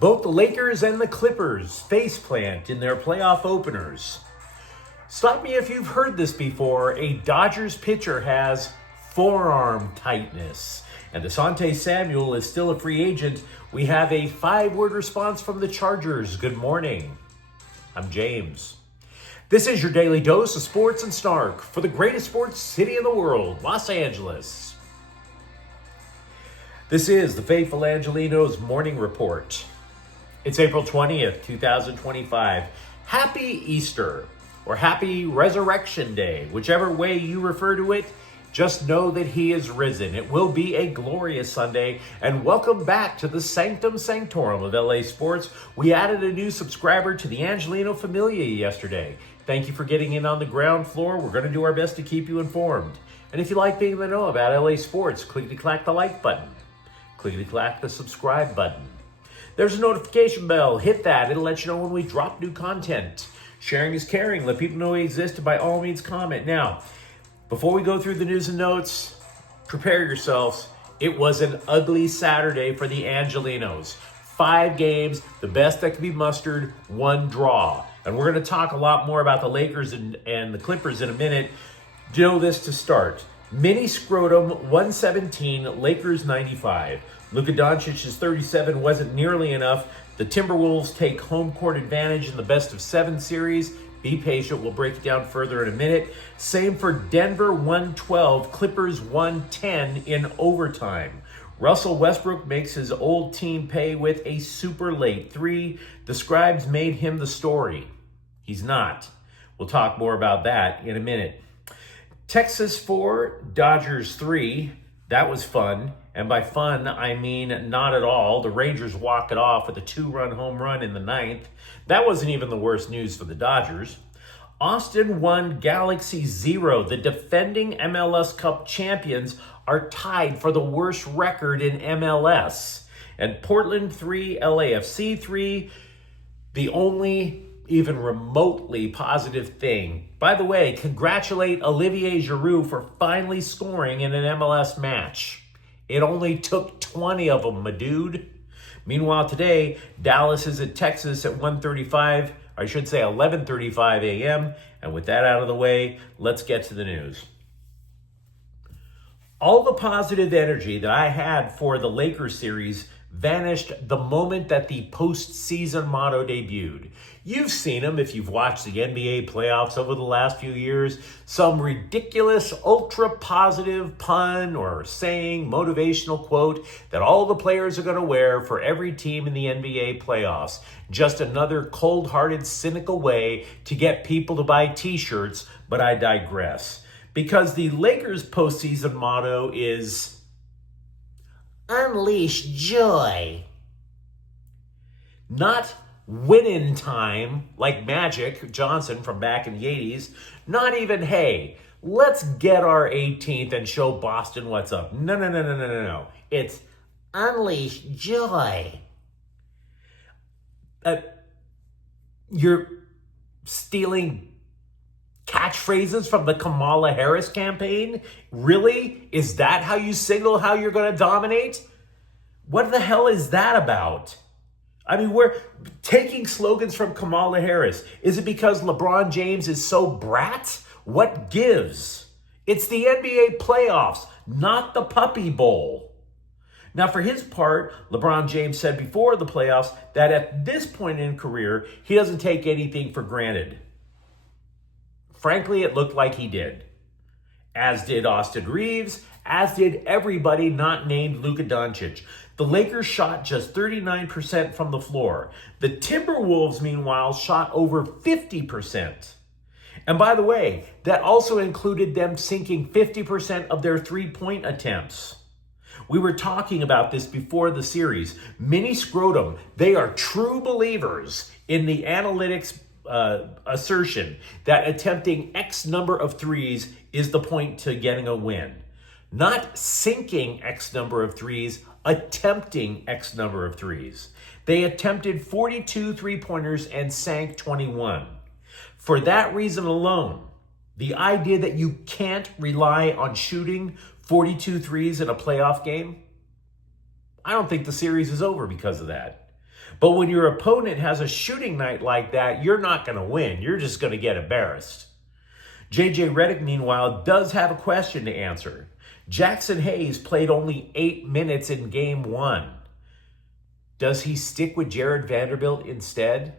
Both the Lakers and the Clippers faceplant in their playoff openers. Stop me if you've heard this before. A Dodgers pitcher has forearm tightness. And Asaunte Samuel is still a free agent. We have a 5-word response from the Chargers. Good morning. I'm James. This is your daily dose of sports and snark for the greatest sports city in the world, Los Angeles. This is the faithful Angelenos morning report. It's April 20th, 2025. Happy Easter or happy Resurrection Day, whichever way you refer to it. Just know that he is risen. It will be a glorious Sunday, and welcome back to the Sanctum Sanctorum of LA Sports. We added a new subscriber to the Angeleno Familia yesterday. Thank you for getting in on the ground floor. We're going to do our best to keep you informed. And if you like being in the know about LA Sports, clickety-clack the like button. Clickety-clack the subscribe button. There's a notification bell. Hit that. It'll let you know when we drop new content. Sharing is caring. Let people know we exist, and by all means comment. Now, before we go through the news and notes, prepare yourselves. It was an ugly Saturday for the Angelenos. 5 games, the best that could be mustered, 1 draw. And we're going to talk a lot more about the Lakers and the Clippers in a minute. Know this to start. Mini scrotum 117, Lakers 95. Luka Doncic's 37 wasn't nearly enough. The Timberwolves take home court advantage in the best of 7 series. Be patient, we'll break it down further in a minute. Same for Denver 112, Clippers 110 in overtime. Russell Westbrook makes his old team pay with a super late 3. The scribes made him the story. He's not. We'll talk more about that in a minute. Texas 4, Dodgers 3. That was fun. And by fun, I mean not at all. The Rangers walk it off with a 2-run home run in the 9th. That wasn't even the worst news for the Dodgers. Austin 1, Galaxy 0. The defending MLS Cup champions are tied for the worst record in MLS. And Portland 3, LAFC 3. The only even remotely positive thing. By the way, congratulate Olivier Giroud for finally scoring in an MLS match. It only took 20 of them, my dude. Meanwhile, today, Dallas is at Texas at 1:35, or I should say 11:35 a.m. And with that out of the way, let's get to the news. All the positive energy that I had for the Lakers series vanished the moment that the postseason motto debuted. You've seen them if you've watched the NBA playoffs over the last few years. Some ridiculous, ultra-positive pun or saying, motivational quote that all the players are going to wear for every team in the NBA playoffs. Just another cold-hearted, cynical way to get people to buy t-shirts, but I digress. Because the Lakers postseason motto is unleash joy. Not winning time like Magic Johnson from back in the 80s. Not even, hey, let's get our 18th and show Boston what's up. No. It's unleash joy. You're stealing catchphrases from the Kamala Harris campaign? Really? Is that how you signal how you're going to dominate? What the hell is that about? I mean, we're taking slogans from Kamala Harris. Is it because LeBron James is so brat? What gives? It's the NBA playoffs, not the Puppy Bowl. Now, for his part, LeBron James said before the playoffs that at this point in career, he doesn't take anything for granted. Frankly, it looked like he did. As did Austin Reeves, as did everybody not named Luka Doncic. The Lakers shot just 39% from the floor. The Timberwolves, meanwhile, shot over 50%. And by the way, that also included them sinking 50% of their 3-point attempts. We were talking about this before the series. Mini scrotum, they are true believers in the analytics assertion that attempting X number of threes is the point to getting a win. Not sinking X number of threes, attempting X number of threes. They attempted 42 three-pointers and sank 21. For that reason alone, the idea that you can't rely on shooting 42 threes in a playoff game, I don't think the series is over because of that. But when your opponent has a shooting night like that, you're not going to win. You're just going to get embarrassed. JJ Redick, meanwhile, does have a question to answer. Jackson Hayes played only 8 minutes in game 1. Does he stick with Jared Vanderbilt instead?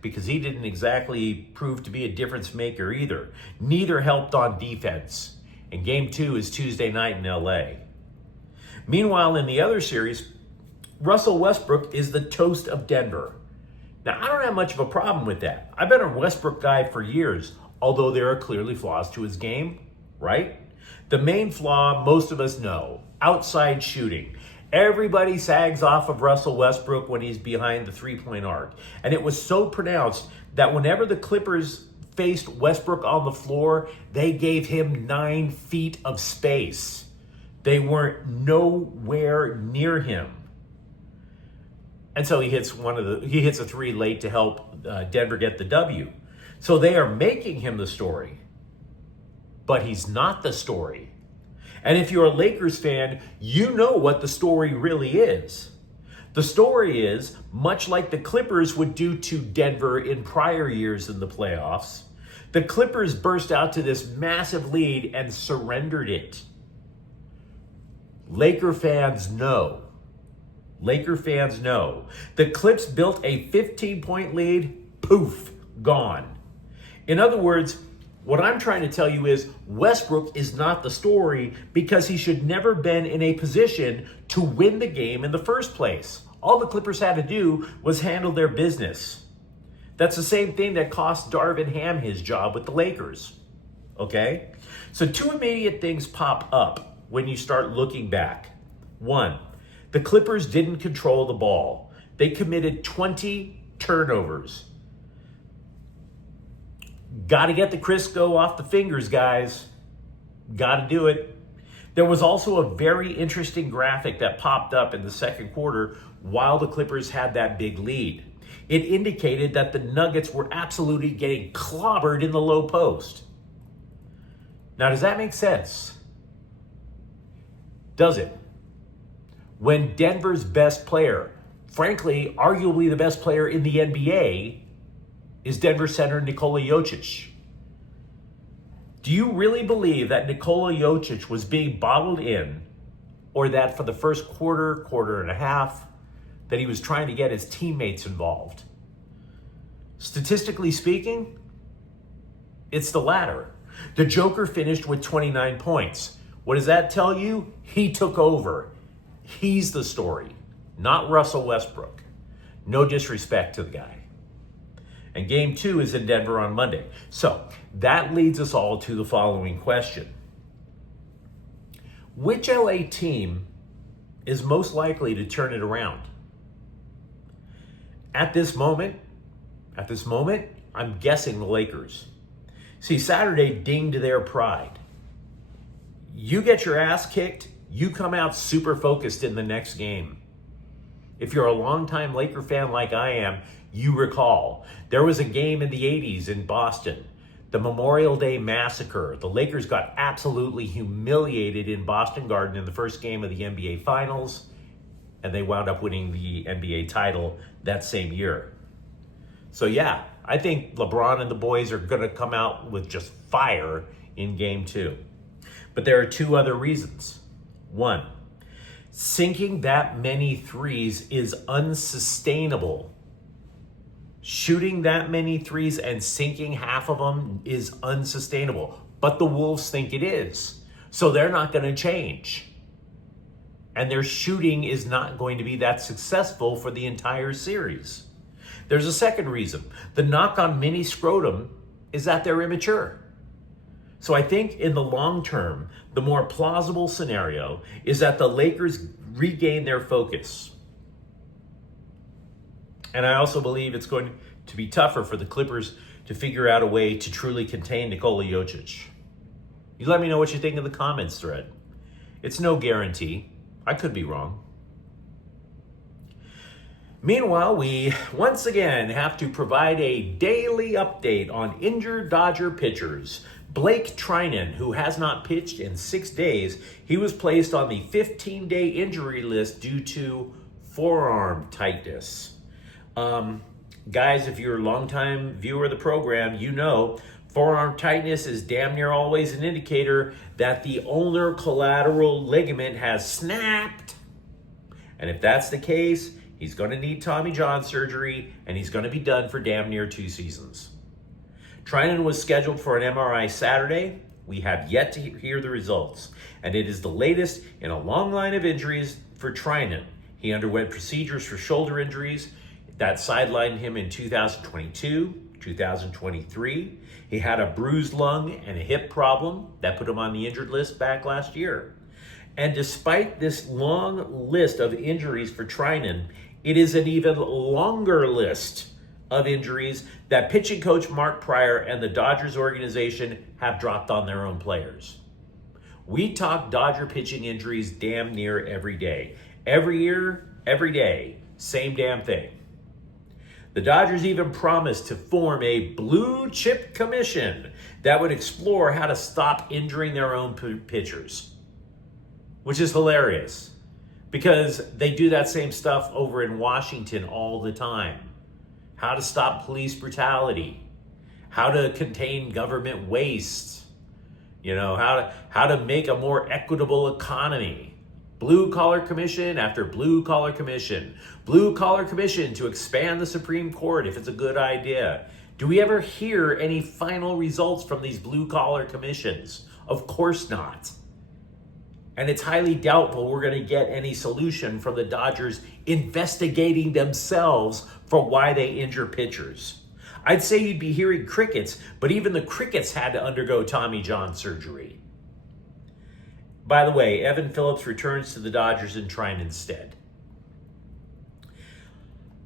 Because he didn't exactly prove to be a difference maker either. Neither helped on defense. And game 2 is Tuesday night in LA. Meanwhile, in the other series, Russell Westbrook is the toast of Denver. Now, I don't have much of a problem with that. I've been a Westbrook guy for years, although there are clearly flaws to his game, right? The main flaw, most of us know, outside shooting. Everybody sags off of Russell Westbrook when he's behind the three-point arc. And it was so pronounced that whenever the Clippers faced Westbrook on the floor, they gave him 9 feet of space. They weren't nowhere near him. And so he hits a 3 late to help Denver get the W. So they are making him the story, but he's not the story. And if you're a Lakers fan, you know what the story really is. The story is, much like the Clippers would do to Denver in prior years in the playoffs, the Clippers burst out to this massive lead and surrendered it. Laker fans know. Laker fans know. The Clips built a 15-point lead, poof, gone. In other words, what I'm trying to tell you is Westbrook is not the story because he should never been in a position to win the game in the first place. All the Clippers had to do was handle their business. That's the same thing that cost Darvin Ham his job with the Lakers. Okay? So 2 immediate things pop up when you start looking back. 1, the Clippers didn't control the ball. They committed 20 turnovers. Got to get the Crisco off the fingers, guys. Got to do it. There was also a very interesting graphic that popped up in the second quarter while the Clippers had that big lead. It indicated that the Nuggets were absolutely getting clobbered in the low post. Now, does that make sense? Does it? When Denver's best player, frankly, arguably the best player in the NBA, is Denver center Nikola Jokic. Do you really believe that Nikola Jokic was being bottled in, or that for the first quarter and a half, that he was trying to get his teammates involved? Statistically speaking, it's the latter. The Joker finished with 29 points. What does that tell you? He took over. He's the story, not Russell Westbrook. No disrespect to the guy. And game 2 is in Denver on Monday. So that leads us all to the following question. Which LA team is most likely to turn it around? At this moment, I'm guessing the Lakers. See, Saturday dinged their pride. You get your ass kicked, you come out super focused in the next game. If you're a longtime Laker fan like I am, you recall there was a game in the 80s in Boston, the Memorial Day Massacre. The Lakers got absolutely humiliated in Boston Garden in the first game of the NBA Finals, and they wound up winning the NBA title that same year. So yeah, I think LeBron and the boys are going to come out with just fire in game 2. But there are 2 other reasons. 1, sinking that many threes is unsustainable. Shooting that many threes and sinking half of them is unsustainable. But the Wolves think it is. So they're not going to change. And their shooting is not going to be that successful for the entire series. There's a second reason. The knock on mini scrotum is that they're immature. So I think in the long term, the more plausible scenario is that the Lakers regain their focus. And I also believe it's going to be tougher for the Clippers to figure out a way to truly contain Nikola Jokic. You let me know what you think in the comments thread. It's no guarantee. I could be wrong. Meanwhile, we once again have to provide a daily update on injured Dodger pitchers. Blake Trinan, who has not pitched in 6 days, he was placed on the 15-day injury list due to forearm tightness. Guys, if you're a longtime viewer of the program, you know forearm tightness is damn near always an indicator that the ulnar collateral ligament has snapped. And if that's the case, he's going to need Tommy John surgery, and he's going to be done for damn near 2 seasons. Trinan was scheduled for an MRI Saturday. We have yet to hear the results, and it is the latest in a long line of injuries for Trinan. He underwent procedures for shoulder injuries that sidelined him in 2022, 2023. He had a bruised lung and a hip problem that put him on the injured list back last year. And despite this long list of injuries for Trinan, it is an even longer list of injuries that pitching coach Mark Pryor and the Dodgers organization have dropped on their own players. We talk Dodger pitching injuries damn near every day. Every year, every day, same damn thing. The Dodgers even promised to form a blue chip commission that would explore how to stop injuring their own pitchers, which is hilarious because they do that same stuff over in Washington all the time. How to stop police brutality, how to contain government waste, how to make a more equitable economy. Blue collar commission after blue collar commission. Blue collar commission to expand the Supreme Court if it's a good idea. Do we ever hear any final results from these blue collar commissions? Of course not. And it's highly doubtful we're going to get any solution from the Dodgers investigating themselves for why they injure pitchers. I'd say you'd be hearing crickets, but even the crickets had to undergo Tommy John surgery. By the way, Evan Phillips returns to the Dodgers in Trinan instead.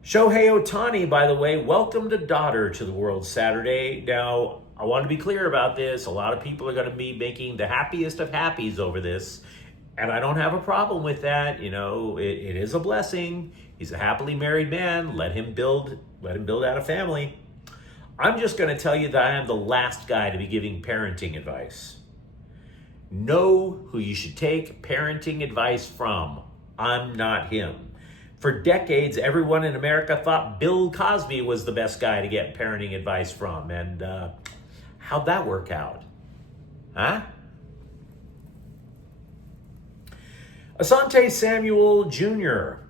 Shohei Ohtani, by the way, welcomed a daughter to the world Saturday. Now, I want to be clear about this. A lot of people are going to be making the happiest of happies over this. And I don't have a problem with that. It is a blessing. He's a happily married man. Let him build out a family. I'm just going to tell you that I am the last guy to be giving parenting advice. Know who you should take parenting advice from. I'm not him. For decades, everyone in America thought Bill Cosby was the best guy to get parenting advice from. And how'd that work out? Huh? Asaunte Samuel Jr.,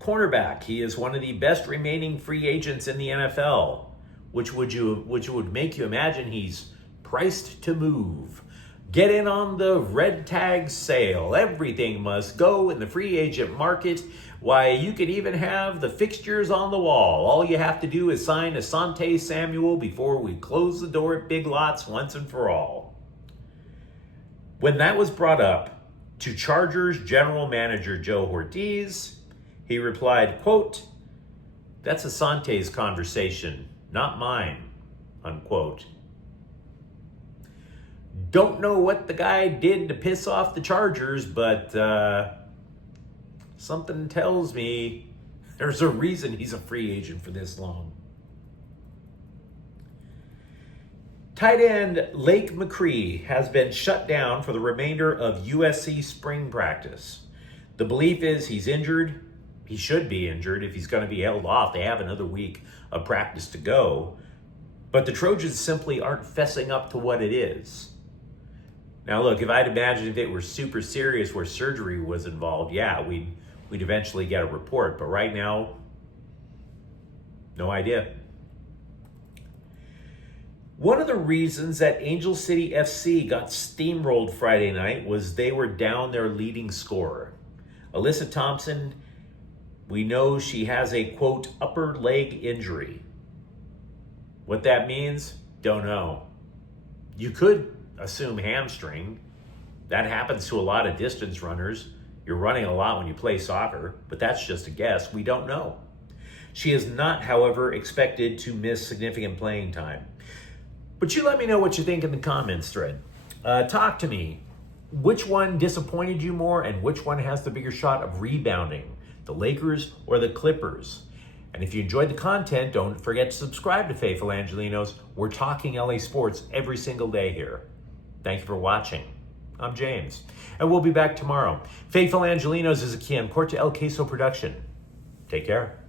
cornerback. He is one of the best remaining free agents in the NFL, which would make you imagine he's priced to move. Get in on the red tag sale. Everything must go in the free agent market. Why, you could even have the fixtures on the wall. All you have to do is sign Asaunte Samuel before we close the door at Big Lots once and for all. When that was brought up to Chargers general manager Joe Ortiz, he replied, quote, "That's Asaunte's conversation, not mine," unquote. Don't know what the guy did to piss off the Chargers, but something tells me there's a reason he's a free agent for this long. Tight end Lake McCree has been shut down for the remainder of USC spring practice. The belief is he's injured. He should be injured if he's going to be held off. They have another week of practice to go. But the Trojans simply aren't fessing up to what it is. Now, look, if I'd imagined if it were super serious where surgery was involved, yeah, we'd eventually get a report. But right now, no idea. One of the reasons that Angel City FC got steamrolled Friday night was they were down their leading scorer. Alyssa Thompson, we know she has a, quote, upper leg injury. What that means, don't know. You could assume hamstring. That happens to a lot of distance runners. You're running a lot when you play soccer, but that's just a guess. We don't know. She is not, however, expected to miss significant playing time. But you let me know what you think in the comments thread. Talk to me. Which one disappointed you more and which one has the bigger shot of rebounding? The Lakers or the Clippers? And if you enjoyed the content, don't forget to subscribe to Faithful Angelenos. We're talking LA sports every single day here. Thank you for watching. I'm James, and we'll be back tomorrow. Faithful Angelenos is a Kian Corte El Queso production. Take care.